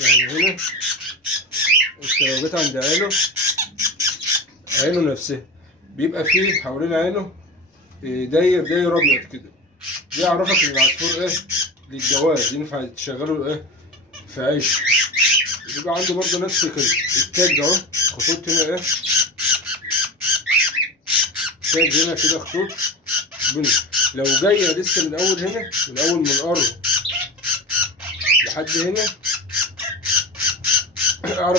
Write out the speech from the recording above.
يعني هنا انت لو جيت عند عينه نفسها بيبقى فيه حوالين عينه داير ابيض كده. دي يعرفك ان العصفور ايه للجواز، ينفع تشغله ايه في عيش. بيبقى عنده برضه نفس كده التاج اهو، خطوط هنا ايه، تاج هنا كده خطوط بني. لو جايه لسه من اول هنا، من اول من القرن لحد هنا اعرف